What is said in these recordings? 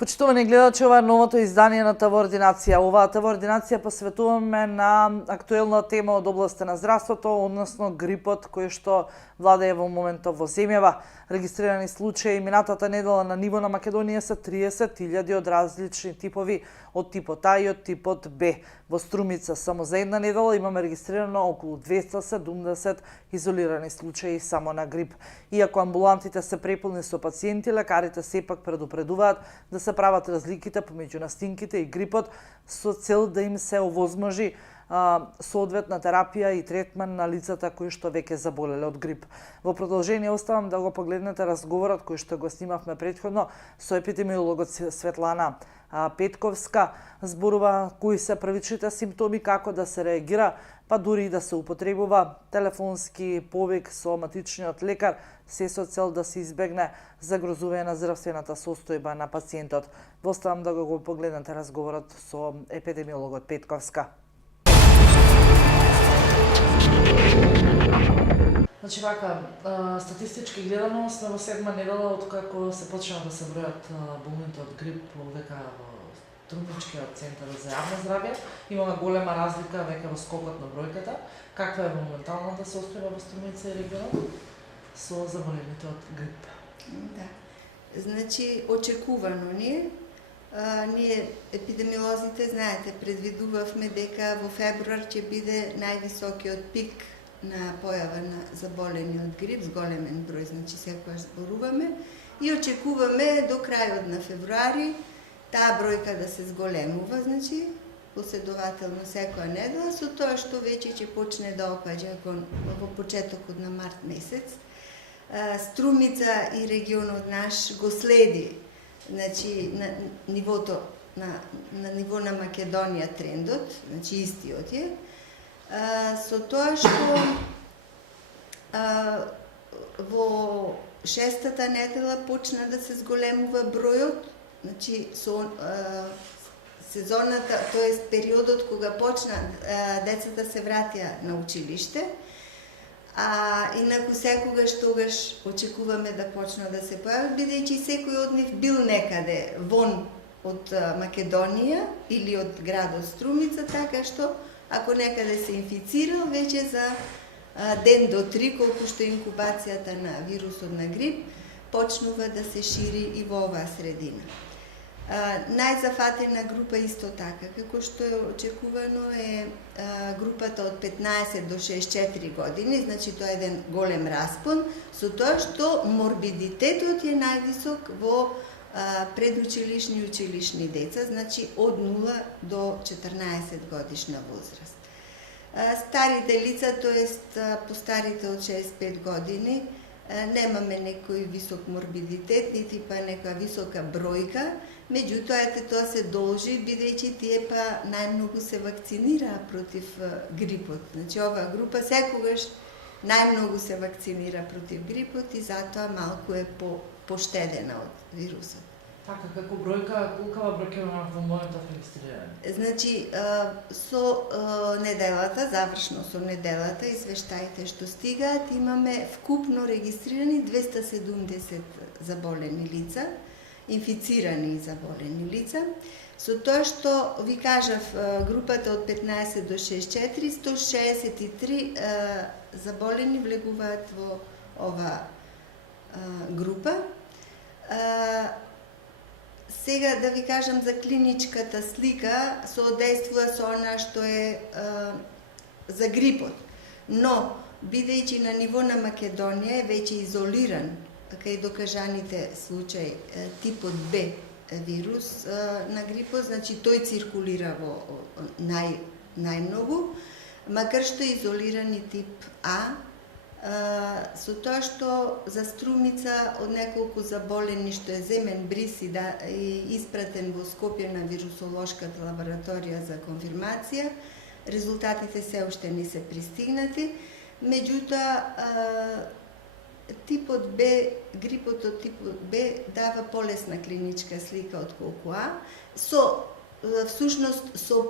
Почитувани гледачи, ова е новото издание на ТВ Ординација. Оваа ТВ Ординација посветуваме на актуелна тема од областта на здравството, односно грипот кој што владее во моментот во земјава. Регистрирани случаи минатата недела на ниво на Македонија се 30.000 од различни типови, од типот А и од типот Б. Во Струмица само за една недела имаме регистрирано околу 270 изолирани случаи само на грип. Иако амбулантите се преполни со пациенти, лекарите сепак предупредуваат да се прават разликите помеѓу настинките и грипот со цел да им се овозможи соодветна терапија и третман на лицата кои што веќе заболеле од грип. Во продолжение оставам да го погледнете разговорот кој што го снимавме претходно со епидемиологот Светлана Петковска. Зборува кои се првичните симптоми, како да се реагира, па дури и да се употребува телефонски повик со матичниот лекар, се со цел да се избегне загрозување на здравствената состојба на пациентот. Оставам да го погледнете разговорот со епидемиологот Петковска. Значи вака, статистички гледано сме во 7-ма недела откако се почнаа да се бројат болните од грип века во Трупничкиот центар за јавно здравје. Имаме голема разлика веќе во скокот на бројката. Каква е моменталната состојба во Струмица и регионот со заболелите од грип? Да. Значи, очекувано ние епидемиолозите, знаете, предвидувавме дека во февруар ќе биде највисокиот пик на појава на заболени од грип, с големен број, значи секогаш зборуваме, и очекуваме до крајот на февруари таа бројка да се зголемува, значи, последователно секоја недела, со тоа што веќе ќе почне да опаѓа во почетокот на март месец. Струмица и регионот наш го следи, значи, на нивото на ниво на Македонија трендот, значи истиот е, со тоа што во шестата недела почна да се зголемува бројот, значи со сезоната, тоест периодот кога почна децата се вратија на училиште, инаку секогаш тогаш очекуваме да почна да се појават, бидејќи секој од нив бил некаде вон од Македонија или од градот Струмица, така што ако некаде се инфицирал, веќе за ден до 3, колку што инкубацијата на вирусот на грип, почнува да се шири и во оваа средина. Најзафатена група исто така, како што е очекувано, е групата од 15 до 64 години, значи тоа е еден голем распон, со тоа што морбидитетот е највисок во предучилишни и училишни деца, значи од 0 до 14 годишна возраст. Старите лица, тоест постарите од 65 години, немаме некој висок морбидитет, нити па нека висока бројка, меѓутоа тоа се должи, бидејќи тие па најмногу се вакцинираа против грипот. Значи оваа група секогаш најмногу се вакцинира против грипот и затоа малку е поштедена од вирусот. Така, како бројка, колкава бројка има во моментот регистрирани? Значи, со неделата, завршно со неделата, извештаите што стигаат, имаме вкупно регистрирани 270 заболени лица, инфицирани заболени лица, со тоа што ви кажав, групата од 15 до 64, 163 заболени влегуваат во ова група. Сега да ви кажам за клиничката слика, соодействува со она што е за грипот. Но, бидејќи на ниво на Македонија е веќе изолиран кај докажаните случаи типот Б вирус на грипот, значи тој циркулира во најмногу, макар што е изолиран и тип А, со тоа што за Струмица од неколку заболени што е земен бриз и испратен во Скопје на вирусолошката лабораторија за конфирмација, резултатите се уште не се пристигнати, меѓутоа типот Б, грипот од типот Б дава полесна клиничка слика од колку А, всушност со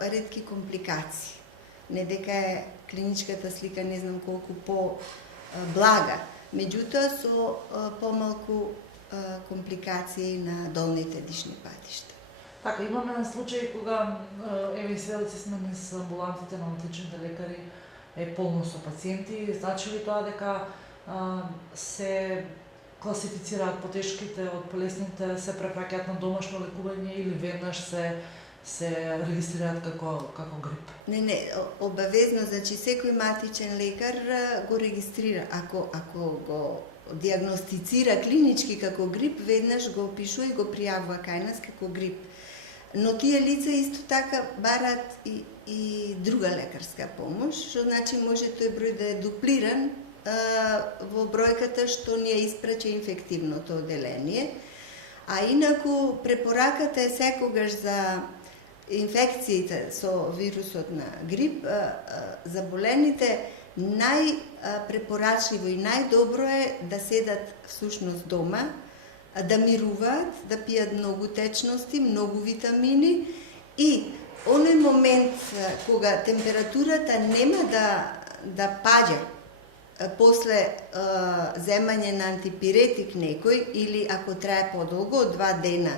ретки компликации. Не дека е клиничката слика не знам колку по-блага, меѓутоа со помалку компликации на долните дишни патишта. Така, имаме случаи кога, еве и сведоци сме низ амбулантите на отличните лекари, е полно со пациенти. Значи ли тоа дека се класифицираат потешките од полесните, се препраќаат на домашно лекување или веднаш се регистрираат како грип? Не, обавезно, значи секој матичен лекар го регистрира. Ако го диагностицира клинички како грип, веднаш го опишува и го пријавува кај нас како грип. Но тие лица исто така барат и друга лекарска помош, што значи може тој број да е дуплиран во бројката што ни ја испраќа инфективното оделение. А инаку препораката е секогаш за инфекциите со вирусот на грип, заболените најпрепорачливо и најдобро е да седат всушност дома, да мируваат, да пијат многу течности, многу витамини и оној момент кога температурата нема да паѓа после земање на антипиретик некој или ако трае подолго од 2 дена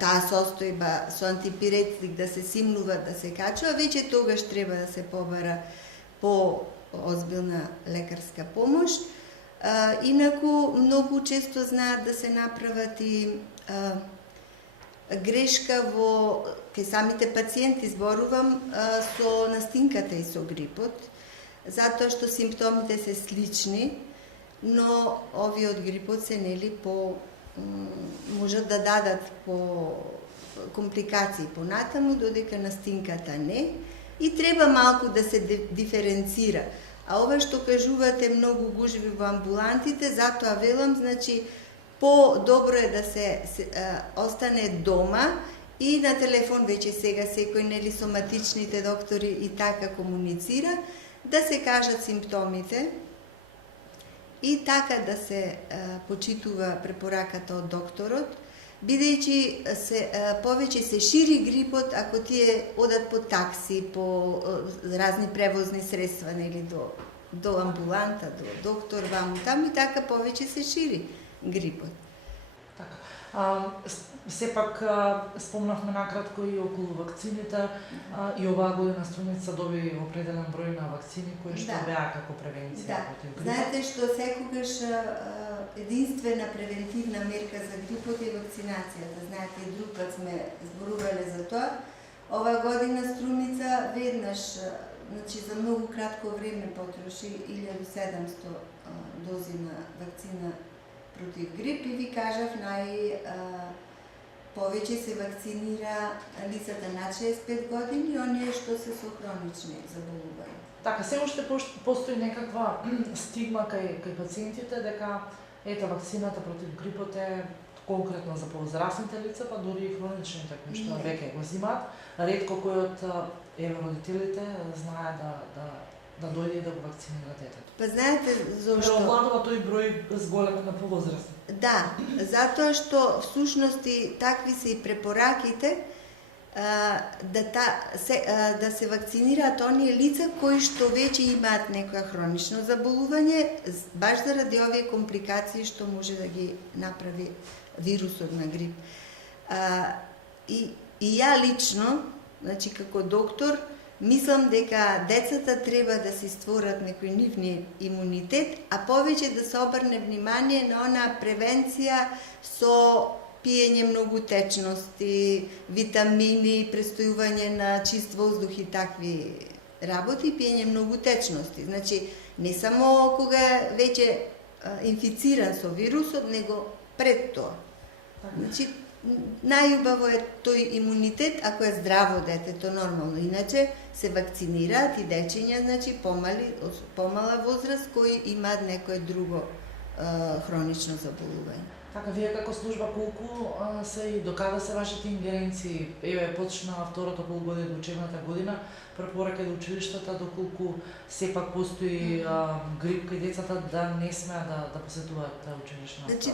таа состојба со антипиретик да се симнува, да се качува, веќе тогаш треба да се побара по-озбилна лекарска помош. Инаку многу често знаат да се направат и грешка во кај самите пациенти, зборувам, со настинката и со грипот, затоа што симптомите се слични, но овие од грипот се нели можат да дадат по компликации понатаму, додека настинката не, и треба малку да се диференцира. А ова што кажувате многу гужви во амбулантите, затоа велам, значи по-добро е да се остане дома и на телефон веќе сега секој нели соматичните доктори и така комуницира, да се кажат симптомите и така да се почитува препораката од докторот, бидејќи повеќе се шири грипот ако тие одат по такси, по разни превозни средства, нели до амбуланта, до доктор, ваму таму, и така повеќе се шири грипот. Така. Сепак спомнавме накратко и околу вакцините, и оваа година Струмица доби определен број на вакцини кои што беа како превенција против грипот. Знаете што секогаш единствена превентивна мерка за грипот е вакцинацијата. Знаете, и друг пат сме зборувале за тоа. Оваа година Струмица веднаш, значи за многу кратко време потроши 1700 дози на вакцина против грип и ви кажав повеќе се вакцинира лицата над 65 години и оние што се со хронични заболувања. Така, се уште постои некаква стигма кај пациентите дека ето вакцината против грипот е конкретно за повозрастните лица, па дури и хроничните кои што веќе го земаат. Ретко кој од родителите знае да дојде и да го вакцинира детето. Па знаете зошто? Преовладува тој број зголемен на повозрастни. Да, затоа што всушност и такви се и препораките да се вакцинираат оние лица кои што веќе имаат некоја хронично заболување, баш заради овие компликации што може да ги направи вирусот на грип. И ја лично, значи како доктор, мислам дека децата треба да си створат некој нивни имунитет, а повеќе да се обрне внимание на онаа превенција со пиење многу течности, витамини, престојување на чист воздух и такви работи, пиење многу течности. Значи, не само кога веќе инфициран со вирусот, него пред тоа. Значи, најубаво е тој имунитет ако е здраво детето нормално. Иначе се вакцинираат и дечиња, значи помала возраст кои имаат некое друго хронично заболување. Така, вие како служба колку се и докада се вашите ингеренции? Еве, почна второто полугодие до учебната година, препорака до училиштата, доколку сепак постои грип кај децата да не смеат да посетуваат училишна. Значи,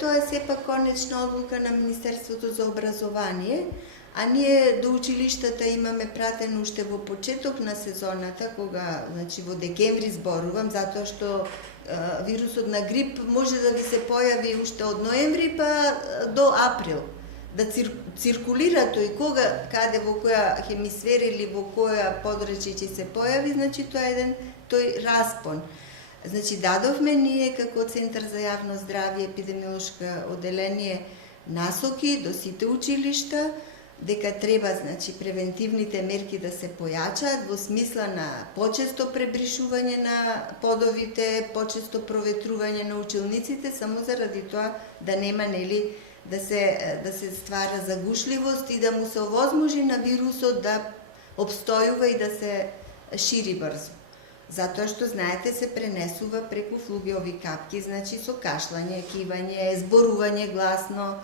тоа е сепак конечна одлука на Министерството за образование, А ние до училиштата имаме пратено уште во почеток на сезоната, кога, значи во декември зборувам, затоа што вирусот на грип може да ви се појави уште од ноември па до април. Да циркулира тој кога, каде, во која хемисфера или во која подрачје ќе се појави, значи тоа е еден тој распон. Значи дадовме ние како Центар за јавно здравје, епидемиолошко одделение насоки до сите училишта дека треба, значи, превентивните мерки да се појачаат во смисла на почесто пребришување на подовите, почесто проветрување на училниците, само заради тоа да нема, нели, да се ствара загушливост и да му се овозможи на вирусот да обстојува и да се шири брзо. Затоа што, знаете, се пренесува преку флугеови капки, значи со кашлање, кивање, зборување гласно,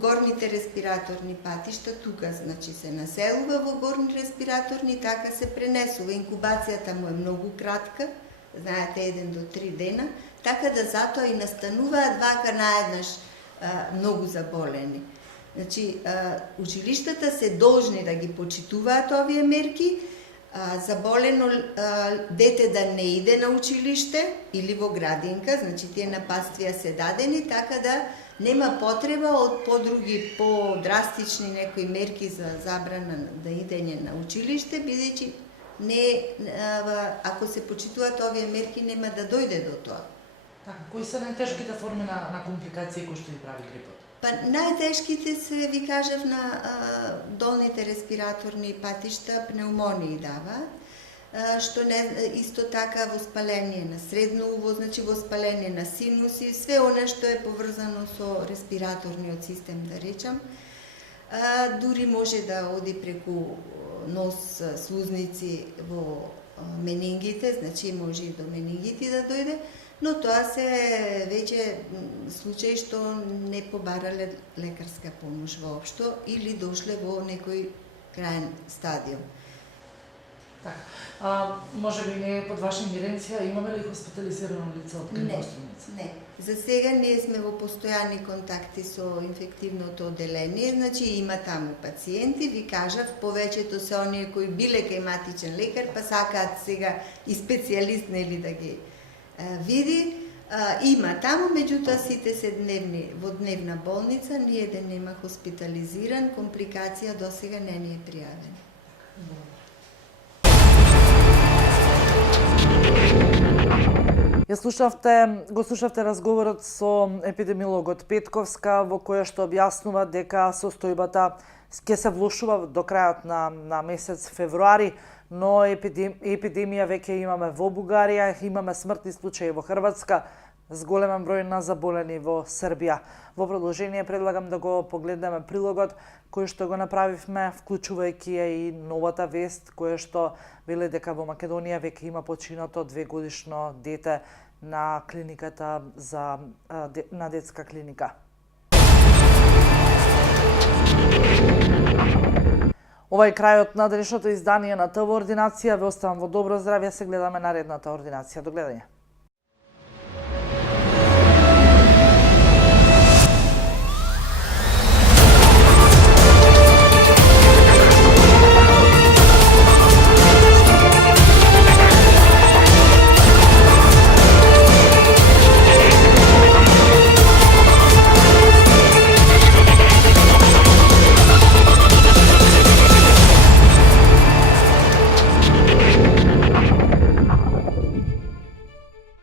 горните респираторни патишта, тука, значи, се населува во горни респираторни, така се пренесува. Инкубацијата му е многу кратка, знаете, 1 до 3 дена, така да затоа и настануваат вака наеднаш многу заболени. Значи, училиштата се должни да ги почитуваат овие мерки, заболено дете да не иде на училиште или во градинка, значи тие напаствија се дадени, така да нема потреба од подруги, по-драстични некои мерки за забрана да идење на училиште, бидејќи ако се почитуваат овие мерки, нема да дојде до тоа. Така, кои се најтешките форми на компликации кои што ви прави грипот? Па најтешките се, ви кажав, на долните респираторни патишта, пневмонии даваат, што исто така воспаление на средно уво, значи воспаление на синуси, све она што е поврзано со респираторниот систем, да речам. Дури може да оди преку нос, слузници во менингите, значи може и до менингити да дојде, но тоа се веќе случаи што не побарале лекарска помош воопшто или дошле во некој крајен стадиум. Така, може би не под ваша ингеренција, имаме ли хоспитализирано лице од Костриница? Не. За сега ние сме во постојани контакти со инфективното одделение, значи има таму пациенти, ви кажав, повеќето се оние кои биле кај матичен лекар, па сакаат сега и специјалист, нели, да ги види. Има таму, меѓутоа сите се дневни, во дневна болница, ниеден нема хоспитализиран, компликација досега не ни е пријавена. Го слушавте разговорот со епидемиологот Петковска, во која што објаснува дека состојбата ќе се влошува до крајот на месец февруари, но епидемија веќе имаме во Бугарија, имаме смртни случаи во Хрватска, с големен број на заболени во Србија. Во продолжение предлагам да го погледнеме прилогот кој што го направивме, вклучувајќи ја и новата вест која што веле дека во Македонија веќе има починато 2-годишно дете на клиниката на детска клиника. Ова е крајот на денешното издание на ТВ Ординација. Ве оставам во добро здравје, се гледаме наредната ординација. До гледање.